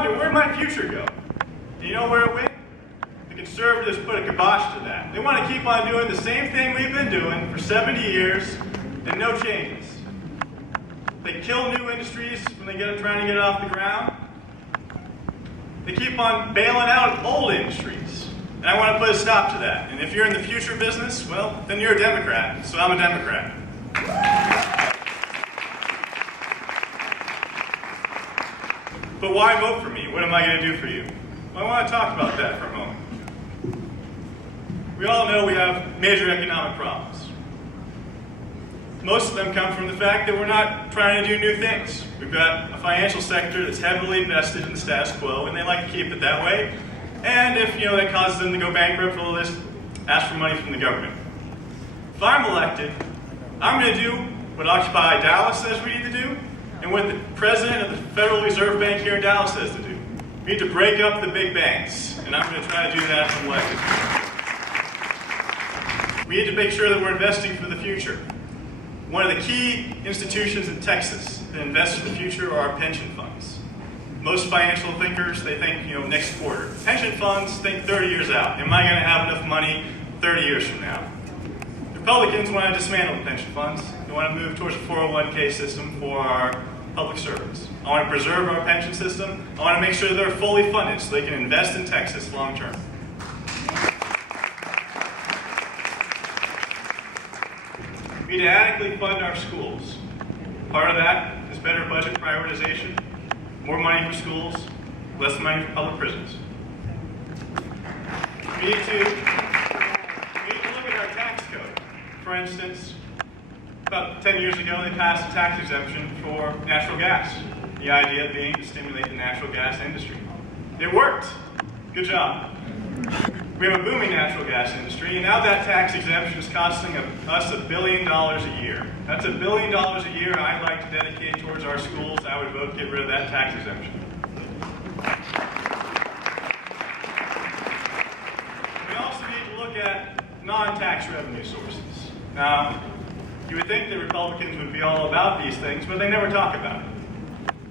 wonder, where'd my future go? And you know where it went? The conservatives put a kibosh to that. They want to keep on doing the same thing we've been doing for 70 years and no changes. They kill new industries when they trying to get it off the ground. They keep on bailing out old industries. And I want to put a stop to that. And if you're in the future business, well, then you're a Democrat. So I'm a Democrat. But why vote for me? What am I going to do for you? Well, I want to talk about that for a moment. We all know we have major economic problems. Most of them come from the fact that we're not trying to do new things. We've got a financial sector that's heavily invested in the status quo, and they like to keep it that way. And if that causes them to go bankrupt, they'll just ask for money from the government. If I'm elected, I'm going to do what Occupy Dallas says we need to do, and what the president of the Federal Reserve Bank here in Dallas says to do. We need to break up the big banks, and I'm going to try to do that if I'm elected. We need to make sure that we're investing for the future. One of the key institutions in Texas that invests in the future are our pension funds. Most financial thinkers, they think, next quarter. Pension funds think 30 years out. Am I going to have enough money 30 years from now? Republicans want to dismantle the pension funds. They want to move towards a 401k system for our public servants. I want to preserve our pension system. I want to make sure they're fully funded so they can invest in Texas long term. We need to adequately fund our schools. Part of that is better budget prioritization, more money for schools, less money for public prisons. We need to look at our tax code. For instance, about 10 years ago, they passed a tax exemption for natural gas. The idea being to stimulate the natural gas industry. It worked. Good job. We have a booming natural gas industry, and now that tax exemption is costing us $1 billion a year. That's $1 billion a year I'd like to dedicate towards our schools. I would vote to get rid of that tax exemption. We also need to look at non-tax revenue sources. Now, you would think that Republicans would be all about these things, but they never talk about it.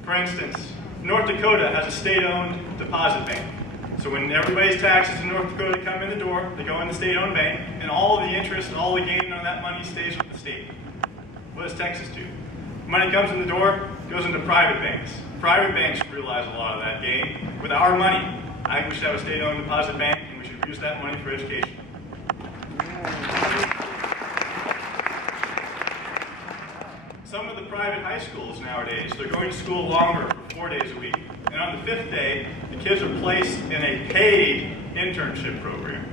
For instance, North Dakota has a state-owned deposit bank. So when everybody's taxes in North Dakota come in the door, they go in the state-owned bank, and all of the interest and all the gain on that money stays with the state. What does Texas do? Money comes in the door, goes into private banks. Private banks realize a lot of that gain with our money. I think we should have a state-owned deposit bank, and we should use that money for education. Some of the private high schools nowadays, they're going to school longer for 4 days a week. And on the 5th day, the kids are placed in a paid internship program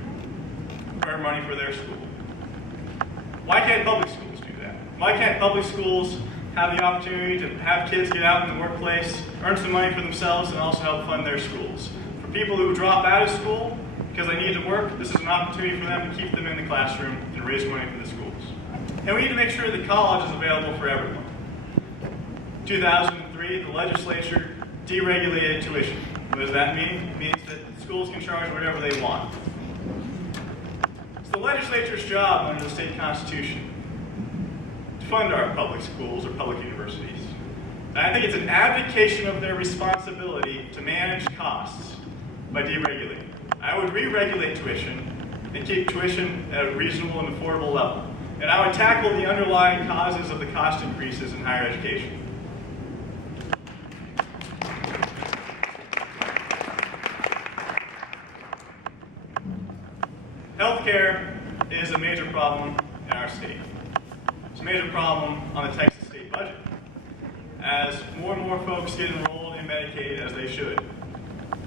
to earn money for their school. Why can't public schools do that? Why can't public schools have the opportunity to have kids get out in the workplace, earn some money for themselves, and also help fund their schools? For people who drop out of school because they need to work, this is an opportunity for them to keep them in the classroom and raise money for the schools. And we need to make sure that college is available for everyone. 2003, the legislature deregulated tuition. What does that mean? It means that schools can charge whatever they want. It's the legislature's job under the state constitution to fund our public schools or public universities. And I think it's an abdication of their responsibility to manage costs by deregulating. I would re-regulate tuition and keep tuition at a reasonable and affordable level. And I would tackle the underlying causes of the cost increases in higher education. Healthcare is a major problem in our state. It's a major problem on the Texas state budget. As more and more folks get enrolled in Medicaid, as they should,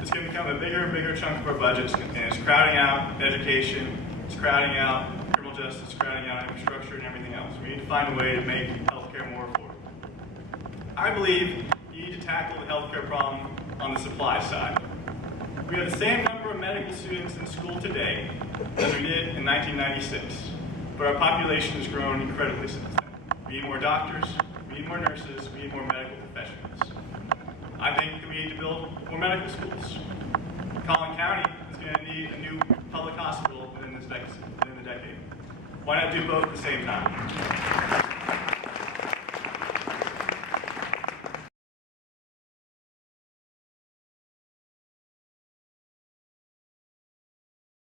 it's going to become a bigger and bigger chunk of our budgets, and it's crowding out education, it's crowding out criminal justice, crowding out infrastructure, and everything else. We need to find a way to make healthcare more affordable. I believe you need to tackle the healthcare problem on the supply side. We have the same number of medical students in school today as we did in 1996, but our population has grown incredibly since then. We need more doctors, we need more nurses, we need more medical professionals. I think that we need to build more medical schools. Collin County is going to need a new public hospital within the decade. Why not do both at the same time?